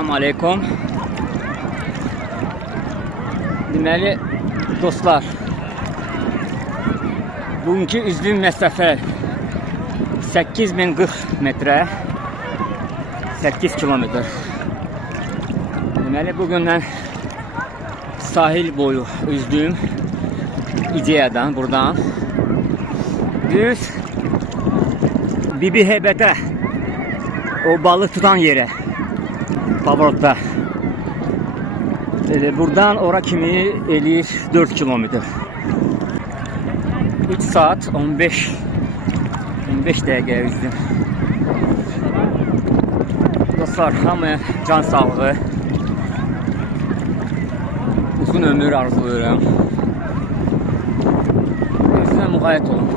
Assalamu aleykum. Deməli, dostlar, bugünkü üzdüyüm məsafə 8040 metrə, 8 kilometr. Deməli, bugündən sahil boyu üzdüyüm İdeyadan, buradan düz Bibi Heybətə, o balık tutan yere, Pavorot'ta. Buradan ora kimi eləyir 4 kilometr. 3 saat 15 dəqiqəyə üzdüm. Dostlar, hamı can sağlığı, uzun ömür arzulayıram. Özünə müğayət olun.